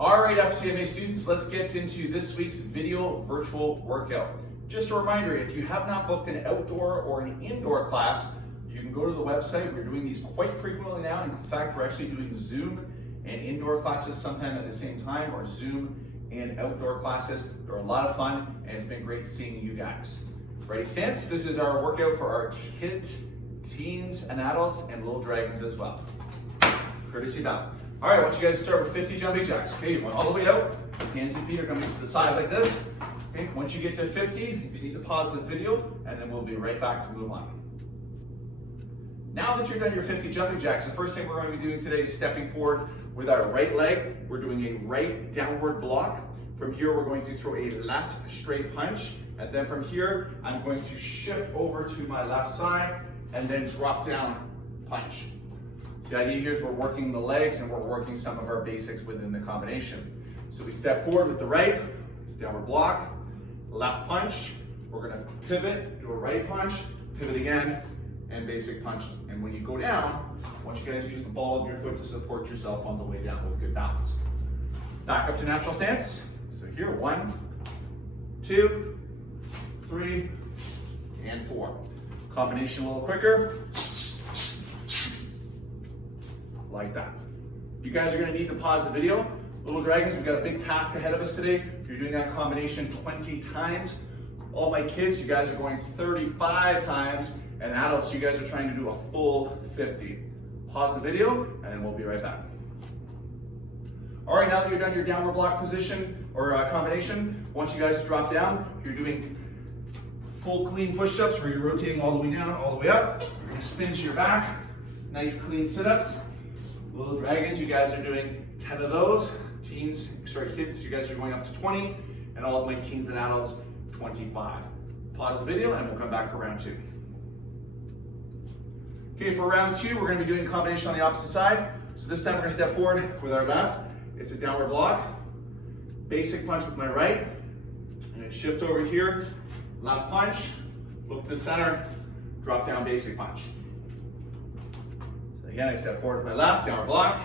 All right, FCMA students, let's get into this week's video virtual workout. Just a reminder, if you have not booked an outdoor or an indoor class, you can go to the website. We're doing these quite frequently now. In fact, we're actually doing Zoom and indoor classes sometime at the same time, or Zoom and outdoor classes. They're a lot of fun, and it's been great seeing you guys. Ready, stance? This is our workout for our kids, teens, and adults, and little dragons as well. Courtesy bow. All right, I want you guys to start with 50 jumping jacks. Okay, you went all the way out. Hands and feet are coming to the side like this. Okay, once you get to 50, if you need to pause the video, and then we'll be right back to move on. Now that you're done your 50 jumping jacks, the first thing we're going to be doing today is stepping forward with our right leg. We're doing a right downward block. From here, we're going to throw a left straight punch. And then from here, I'm going to shift over to my left side and then drop down punch. The idea here is we're working the legs and we're working some of our basics within the combination. So we step forward with the right, downward block, left punch. We're gonna pivot, do a right punch, pivot again, and basic punch. And when you go down, I want you guys to use the ball of your foot to support yourself on the way down with good balance. Back up to natural stance. So here, 1, 2, 3, and 4. Combination a little quicker. Like that. You guys are going to need to pause the video. Little dragons, we've got a big task ahead of us today. You're doing that combination 20 times. All my kids, you guys are going 35 times. And adults, you guys are trying to do a full 50. Pause the video, and then we'll be right back. All right, now that you're done your downward block position or combination, once you guys drop down, you're doing full clean push-ups where you're rotating all the way down, all the way up. You're going to spin to your back. Nice clean sit-ups. Little dragons, you guys are doing 10 of those. Kids, you guys are going up to 20. And all of my teens and adults, 25. Pause the video and we'll come back for round 2. Okay, for round 2, we're gonna be doing a combination on the opposite side. So this time we're gonna step forward with our left. It's a downward block. Basic punch with my right. I'm gonna shift over here. Left punch, look to the center, drop down basic punch. Again, I step forward with my left, downward block,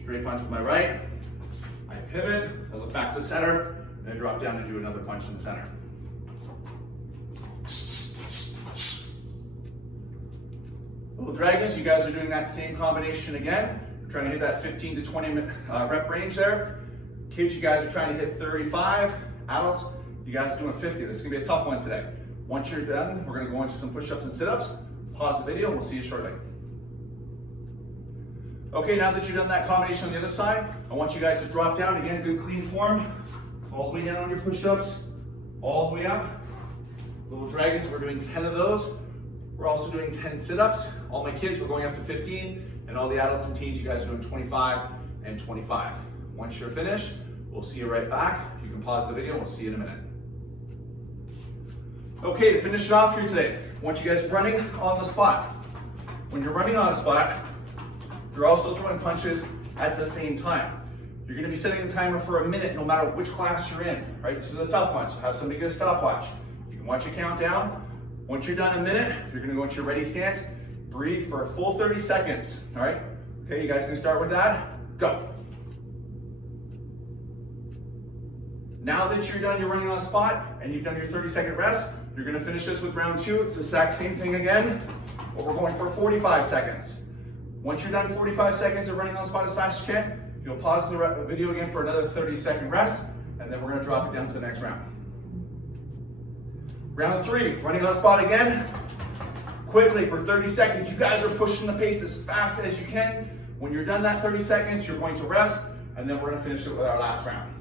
straight punch with my right. I pivot, I look back to the center, and I drop down and do another punch in the center. Little dragons, you guys are doing that same combination again. We're trying to hit that 15 to 20 rep range there. Kids, you guys are trying to hit 35. Adults, you guys are doing 50. This is gonna be a tough one today. Once you're done, we're gonna go into some push-ups and sit-ups. Pause the video, and we'll see you shortly. Okay, now that you've done that combination on the other side, I want you guys to drop down. Again, good clean form. All the way down on your push-ups, all the way up. Little dragons, we're doing 10 of those. We're also doing 10 sit-ups. All my kids, we're going up to 15. And all the adults and teens, you guys are doing 25 and 25. Once you're finished, we'll see you right back. You can pause the video, and we'll see you in a minute. Okay, to finish it off here today, I want you guys running on the spot. When you're running on the spot, you're also throwing punches at the same time. You're gonna be setting the timer for a minute no matter which class you're in, right? This is a tough one, so have somebody get a stopwatch. You can watch it count down. Once you're done a minute, you're gonna go into your ready stance. Breathe for a full 30 seconds, all right? Okay, you guys can start with that. Go. Now that you're done, you're running on the spot, and you've done your 30-second rest, you're gonna finish this with round 2. It's the exact same thing again, but we're going for 45 seconds. Once you're done 45 seconds of running on the spot as fast as you can, you'll pause the video again for another 30-second rest, and then we're gonna drop it down to the next round. Round 3, running on the spot again. Quickly for 30 seconds, you guys are pushing the pace as fast as you can. When you're done that 30 seconds, you're going to rest, and then we're gonna finish it with our last round.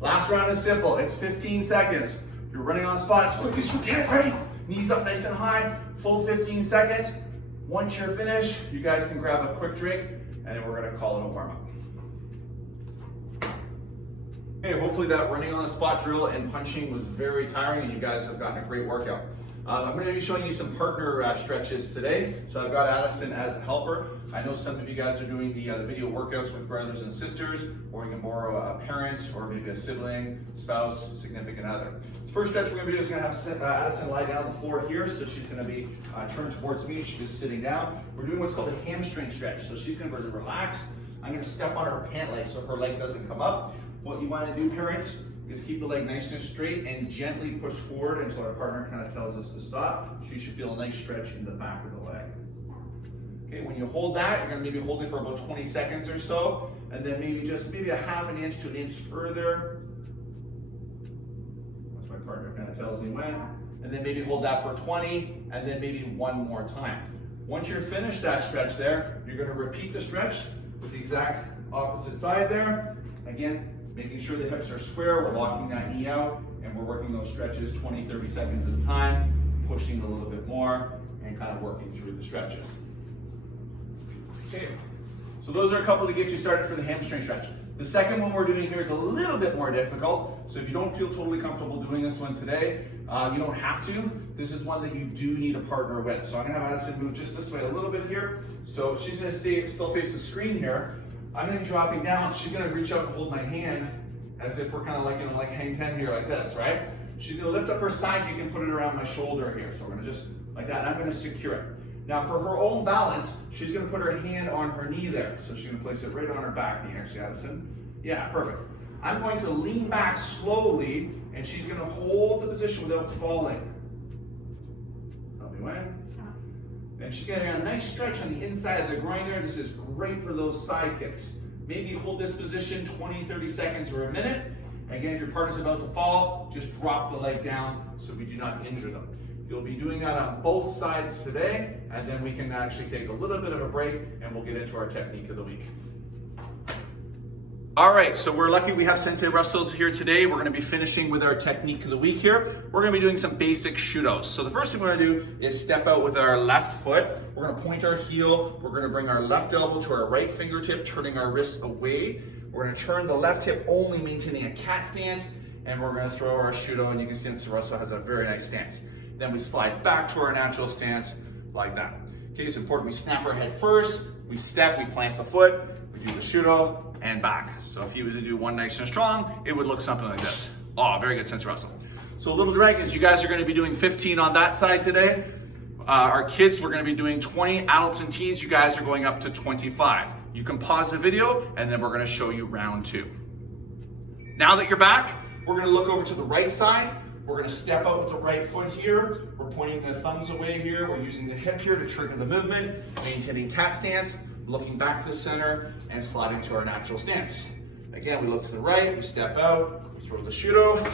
Last round is simple, it's 15 seconds. You're running on the spot as quick as you can, ready? Knees up nice and high, full 15 seconds. Once you're finished, you guys can grab a quick drink, and then we're gonna call it a warm-up. Okay, hopefully that running on the spot drill and punching was very tiring, and you guys have gotten a great workout. I'm going to be showing you some partner stretches today. So I've got Addison as a helper. I know some of you guys are doing the video workouts with brothers and sisters, or you can borrow a parent, or maybe a sibling, spouse, significant other. The first stretch we're going to do is going to have Addison lie down on the floor here. So she's going to be turned towards me. She's just sitting down. We're doing what's called a hamstring stretch. So she's going to really relax. I'm gonna step on her pant leg so her leg doesn't come up. What you wanna do, parents, is keep the leg nice and straight and gently push forward until our partner kind of tells us to stop. She should feel a nice stretch in the back of the leg. Okay, when you hold that, you're gonna maybe hold it for about 20 seconds or so, and then maybe a half an inch to an inch further. Once my partner kind of tells me when. And then maybe hold that for 20, and then maybe one more time. Once you're finished that stretch there, you're gonna repeat the stretch with the exact opposite side there. Again, making sure the hips are square, we're locking that knee out, and we're working those stretches 20, 30 seconds at a time, pushing a little bit more, and kind of working through the stretches. Okay, so those are a couple to get you started for the hamstring stretch. The second one we're doing here is a little bit more difficult, so if you don't feel totally comfortable doing this one today, you don't have to. This is one that you do need a partner with. So I'm gonna have Addison move just this way a little bit here. So she's gonna still face the screen here. I'm gonna be dropping down. She's gonna reach out and hold my hand as if we're kind of like, like hang 10 here like this, right? She's gonna lift up her side. You can put it around my shoulder here. So we're gonna just like that, and I'm gonna secure it. Now for her own balance, she's gonna put her hand on her knee there. So she's gonna place it right on her back knee, actually, Addison. Yeah, perfect. I'm going to lean back slowly, and she's gonna hold the position without falling. Tell me when. And she's gonna get a nice stretch on the inside of the groin there. This is great for those side kicks. Maybe hold this position 20, 30 seconds or a minute. Again, if your partner's about to fall, just drop the leg down so we do not injure them. You'll be doing that on both sides today, and then we can actually take a little bit of a break and we'll get into our technique of the week. All right, so we're lucky we have Sensei Russell here today. We're gonna be finishing with our technique of the week here. We're gonna be doing some basic shudos. So the first thing we're gonna do is step out with our left foot. We're gonna point our heel. We're gonna bring our left elbow to our right fingertip, turning our wrist away. We're gonna turn the left hip only, maintaining a cat stance, and we're gonna throw our shudo, and you can see Sensei Russell has a very nice stance. Then we slide back to our natural stance like that. Okay, it's important we snap our head first, we step, we plant the foot, we do the shudo, and back. So if you was to do one nice and strong, it would look something like this. Oh, very good, Sensei Russell. So little dragons, you guys are gonna be doing 15 on that side today. Our kids, we're gonna be doing 20. Adults and teens, you guys are going up to 25. You can pause the video, and then we're gonna show you round 2. Now that you're back, we're gonna look over to the right side. We're gonna step out with the right foot here. We're pointing the thumbs away here. We're using the hip here to trigger the movement, maintaining cat stance, looking back to the center, and sliding to our natural stance. Again, we look to the right, we step out, throw the shudo,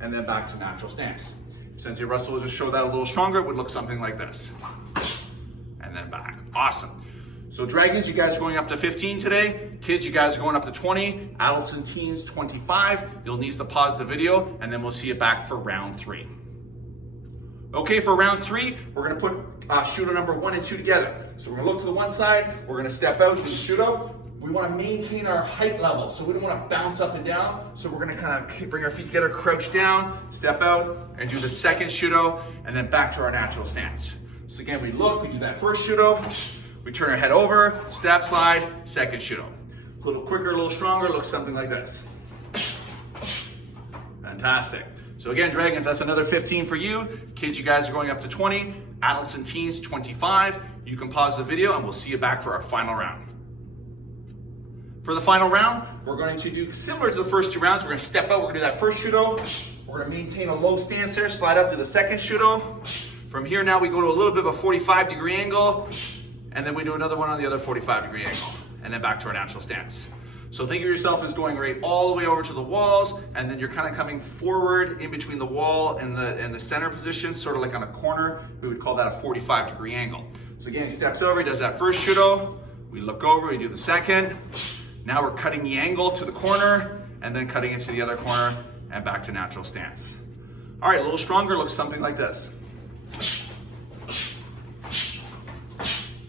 and then back to natural stance. Sensei Russell will just show that a little stronger. It would look something like this. And then back. Awesome. So dragons, you guys are going up to 15 today. Kids, you guys are going up to 20. Adults and teens, 25. You'll need to pause the video, and then we'll see you back for round 3. Okay, for round 3, we're gonna put shudo number 1 and 2 together. So we're gonna look to the one side, we're gonna step out, do the shudo. We wanna maintain our height level, so we don't wanna bounce up and down. So we're gonna kind of bring our feet together, crouch down, step out, and do the second shudo, and then back to our natural stance. So again, we look, we do that first shudo, we turn our head over, step, slide, second shudo. A little quicker, a little stronger, looks something like this. Fantastic. So again, dragons, that's another 15 for you. Kids, you guys are going up to 20. Adults and teens, 25. You can pause the video, and we'll see you back for our final round. For the final round, we're going to do similar to the first 2 rounds. We're gonna step out, we're gonna do that first shudo. We're gonna maintain a low stance there, slide up to the second shudo. From here now, we go to a little bit of a 45-degree angle, and then we do another one on the other 45-degree angle, and then back to our natural stance. So think of yourself as going right all the way over to the walls, and then you're kind of coming forward in between the wall and the center position, sort of like on a corner. We would call that a 45-degree angle. So again, he steps over, he does that first shudo. We look over, we do the second. Now we're cutting the angle to the corner, and then cutting it to the other corner, and back to natural stance. All right, a little stronger, looks something like this.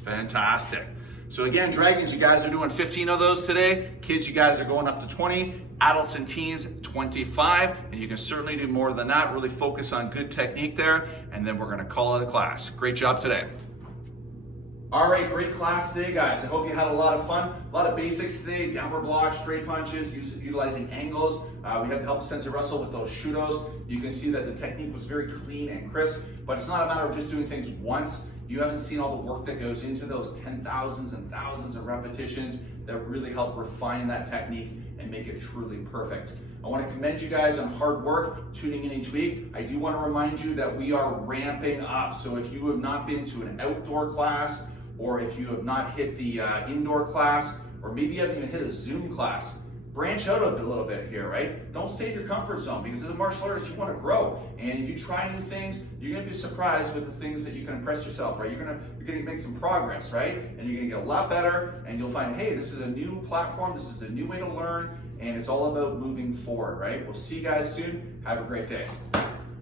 Fantastic. So again, dragons, you guys are doing 15 of those today. Kids, you guys are going up to 20. Adults and teens, 25. And you can certainly do more than that. Really focus on good technique there. And then we're gonna call it a class. Great job today. All right, great class today, guys. I hope you had a lot of fun. A lot of basics today, downward blocks, straight punches, utilizing angles. We had the help of Sensei Russell with those shudos. You can see that the technique was very clean and crisp, but it's not a matter of just doing things once. You haven't seen all the work that goes into those 10,000s and thousands of repetitions that really help refine that technique and make it truly perfect. I want to commend you guys on hard work, tuning in each week. I do want to remind you that we are ramping up. So if you have not been to an outdoor class, or if you have not hit the indoor class, or maybe you haven't even hit a Zoom class, branch out a little bit here, right? Don't stay in your comfort zone, because as a martial artist, you want to grow. And if you try new things, you're going to be surprised with the things that you can impress yourself, right? You're going to make some progress, right? And you're going to get a lot better, and you'll find, hey, this is a new platform, this is a new way to learn, and it's all about moving forward, right? We'll see you guys soon. Have a great day.